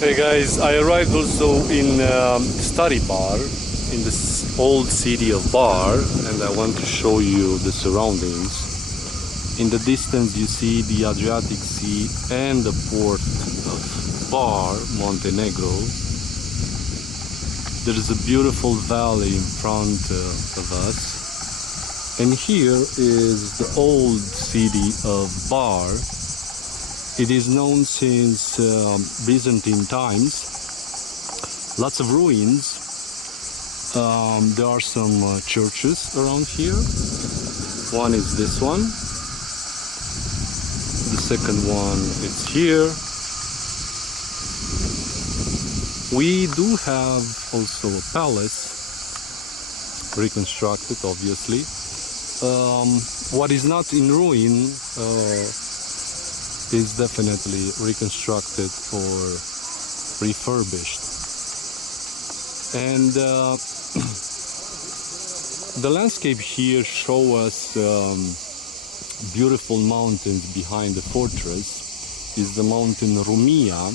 Hey guys, I arrived also in Stari Bar, in this old city of Bar, and I want to show you the surroundings. In the distance you see the Adriatic Sea and the port of Bar, Montenegro. There is a beautiful valley in front of us, and here is the old city of Bar. It is known since Byzantine times. Lots of ruins. There are some churches around here. One is this one. The second one is here. We do have also a palace, reconstructed obviously. What is not in ruin is definitely reconstructed or refurbished. And the landscape here show us beautiful mountains behind the fortress. Is the mountain Rumia.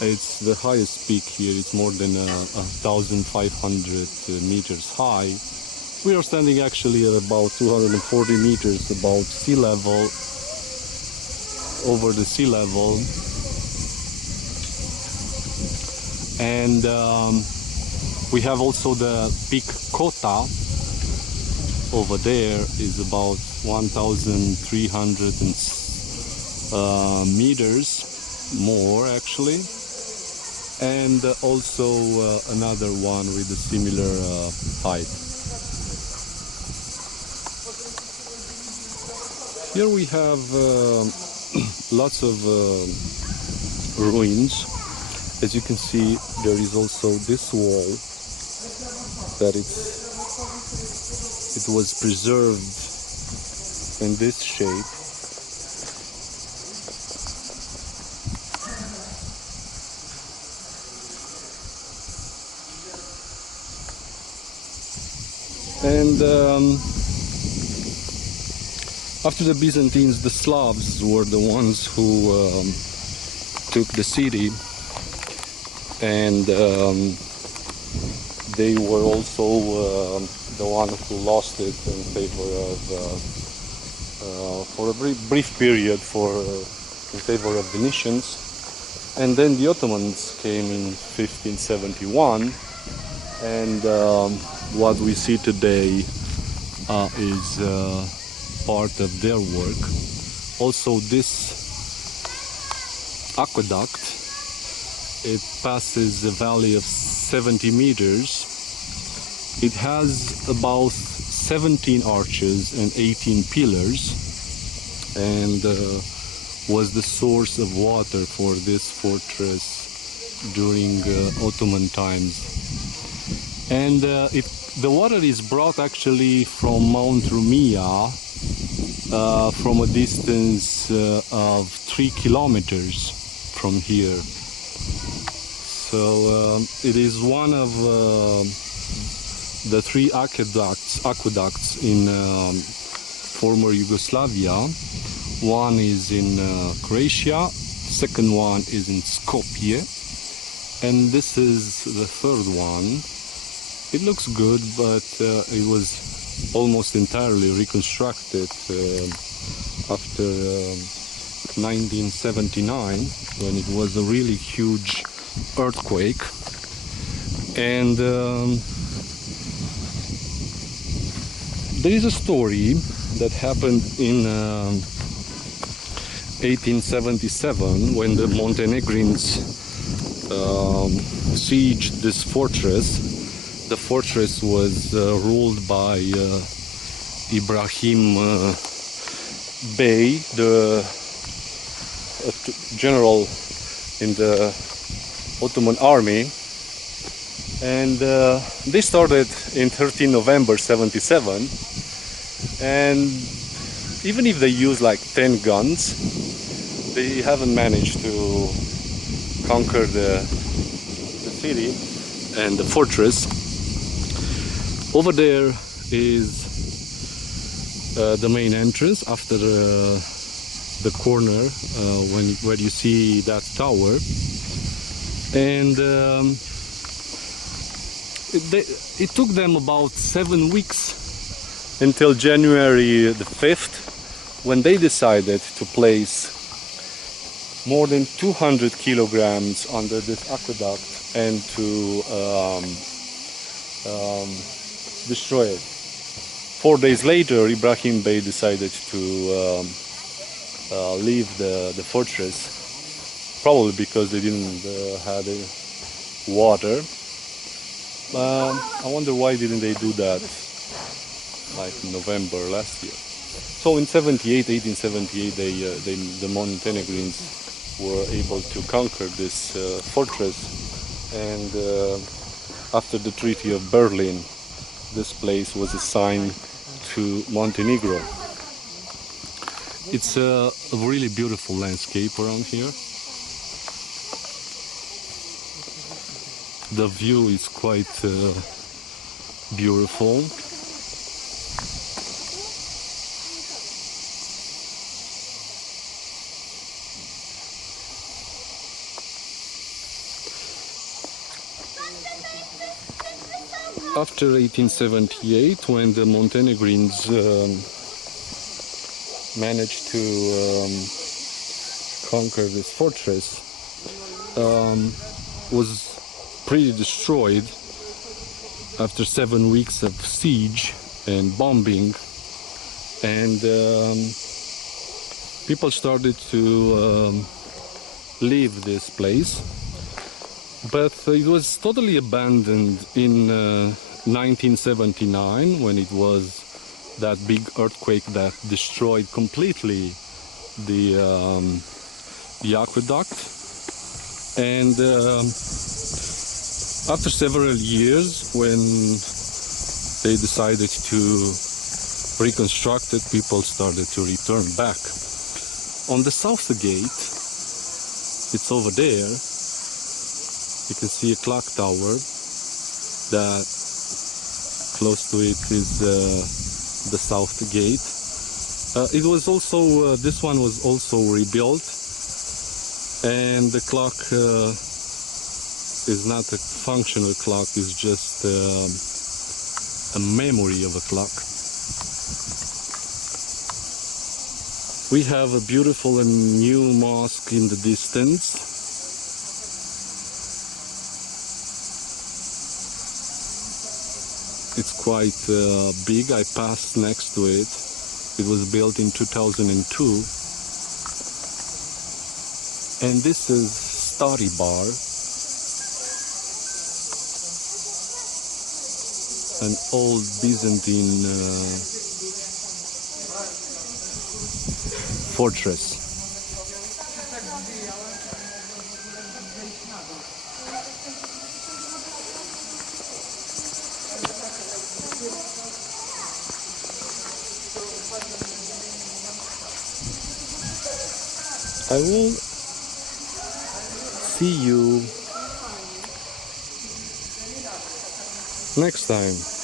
It's the highest peak here. It's more than 1,500 meters high. We are standing actually at about 240 meters above sea level, over the sea level. And we have also the peak Kota over there, is about 1,300 meters more actually, and also another one with a similar height. Here we have lots of ruins. As you can see, there is also this wall that it was preserved in this shape. And after the Byzantines, the Slavs were the ones who took the city, and they were also the one who lost it in favor of, for a brief period, in favor of Venetians. And then the Ottomans came in 1571, and what we see today is part of their work. Also, this aqueduct, it passes a valley of 70 meters. It has about 17 arches and 18 pillars, and was the source of water for this fortress during Ottoman times. And the water is brought actually from Mount Rumia, from a distance of 3 kilometers from here. So it is one of the 3 aqueducts in former Yugoslavia. One is in Croatia, second one is in Skopje, and this is the third one. It looks good, but it was almost entirely reconstructed after 1979, when it was a really huge earthquake. And there is a story that happened in 1877 when the Montenegrins sieged this fortress. The fortress was ruled by Ibrahim Bey, the general in the Ottoman army, and they started in 13 November 77, and even if they use like 10 guns, they haven't managed to conquer the city and the fortress. Over there is the main entrance after the corner where you see that tower. And it took them about 7 weeks until January the 5th, when they decided to place more than 200 kilograms under this aqueduct and to destroy it. 4 days later, Ibrahim Bey decided to leave the fortress, probably because they didn't have water. I wonder why didn't they do that like in November last year. So in 1878, the Montenegrins were able to conquer this fortress, and after the Treaty of Berlin, this place was assigned to Montenegro. It's a really beautiful landscape around here. The view is quite beautiful. After 1878, when the Montenegrins managed to conquer this fortress, was pretty destroyed after 7 weeks of siege and bombing, and people started to leave this place. But it was totally abandoned in 1979, when it was that big earthquake that destroyed completely the aqueduct. And after several years, when they decided to reconstruct it, people started to return back. On the south gate, it's over there, you can see a clock tower that close to it is the south gate. It was also, this one was also rebuilt, and the clock is not a functional clock, it's just a memory of a clock. We have a beautiful and new mosque in the distance. It's quite big. I passed next to it. It was built in 2002. And this is Stari Bar, an old Byzantine fortress. I will see you next time.